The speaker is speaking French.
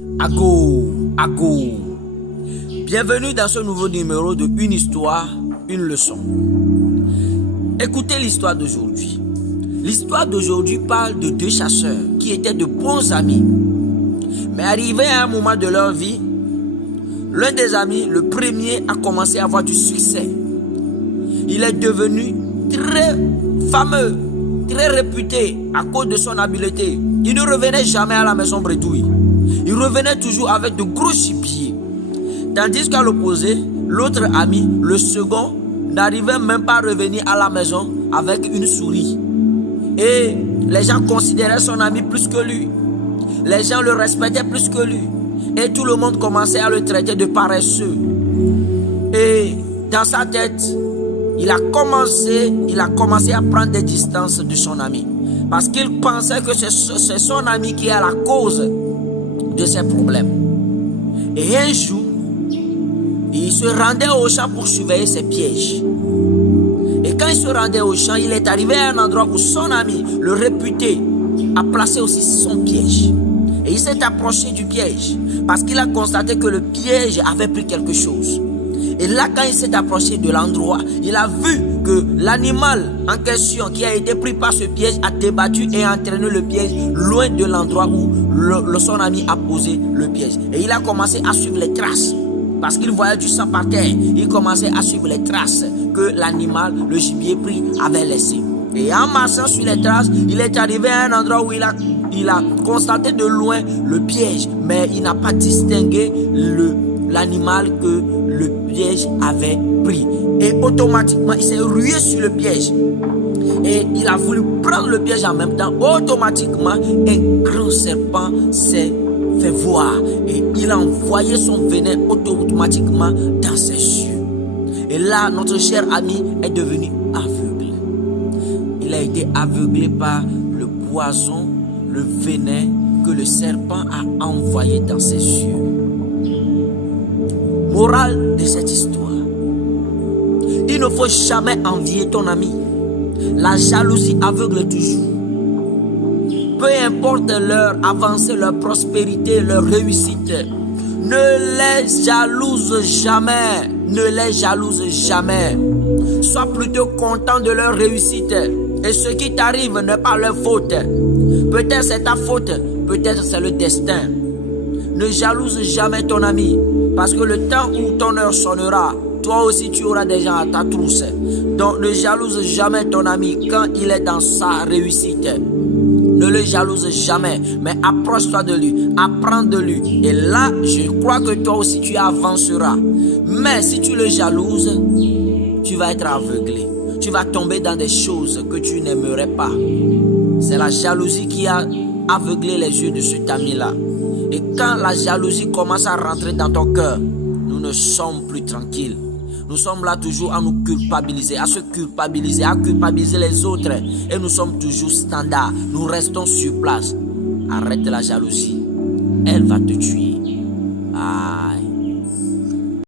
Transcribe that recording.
Ago. Bienvenue dans ce nouveau numéro de Une histoire, une leçon. Écoutez l'histoire d'aujourd'hui. L'histoire d'aujourd'hui parle de deux chasseurs qui étaient de bons amis. Mais arrivé à un moment de leur vie, l'un des amis, le premier, a commencé à avoir du succès. Il est devenu très fameux, très réputé à cause de son habileté. Il ne revenait jamais à la maison bredouille. Il revenait toujours avec de gros gibiers. Tandis qu'à l'opposé, l'autre ami, le second, n'arrivait même pas à revenir à la maison avec une souris. Et les gens considéraient son ami plus que lui. Les gens le respectaient plus que lui. Et tout le monde commençait à le traiter de paresseux. Et dans sa tête, il a commencé à prendre des distances de son ami. Parce qu'il pensait que c'est son ami qui est la cause de ses problèmes. Et un jour, il se rendait au champ pour surveiller ses pièges. Et quand il se rendait au champ, il est arrivé à un endroit où son ami, le réputé, a placé aussi son piège. Et il s'est approché du piège parce qu'il a constaté que le piège avait pris quelque chose. Et là, quand il s'est approché de l'endroit, il a vu que l'animal en question qui a été pris par ce piège a débattu et entraîné le piège loin de l'endroit où son ami a posé le piège. Et il a commencé à suivre les traces. Parce qu'il voyait du sang par terre, il commençait à suivre les traces que l'animal, le gibier pris, avait laissées. Et en marchant sur les traces, il est arrivé à un endroit où il a constaté de loin le piège, mais il n'a pas distingué l'animal que le piège avait pris. Et automatiquement, il s'est rué sur le piège. Et il a voulu prendre le piège en même temps. Automatiquement, un grand serpent s'est fait voir. Et il a envoyé son venin automatiquement dans ses yeux. Et là, notre cher ami est devenu aveugle. Il a été aveuglé par le poison, le venin que le serpent a envoyé dans ses yeux. Morale de cette histoire. Il ne faut jamais envier ton ami. La jalousie aveugle toujours. Peu importe leur avancée, leur prospérité, leur réussite, ne les jalouse jamais. Ne les jalouse jamais. Sois plutôt content de leur réussite. Et ce qui t'arrive n'est pas leur faute. Peut-être c'est ta faute, peut-être c'est le destin. Ne jalouse jamais ton ami. Parce que le temps où ton heure sonnera, toi aussi tu auras des gens à ta trousse. Donc ne jalouse jamais ton ami quand il est dans sa réussite. Ne le jalouse jamais, mais approche-toi de lui, apprends de lui. Et là, je crois que toi aussi tu avanceras. Mais si tu le jalouses, tu vas être aveuglé. Tu vas tomber dans des choses que tu n'aimerais pas. C'est la jalousie qui a aveuglé les yeux de cet ami-là. Et quand la jalousie commence à rentrer dans ton cœur, nous ne sommes plus tranquilles. Nous sommes là toujours à nous culpabiliser, à se culpabiliser, à culpabiliser les autres. Et nous sommes toujours standards. Nous restons sur place. Arrête la jalousie. Elle va te tuer. Aïe.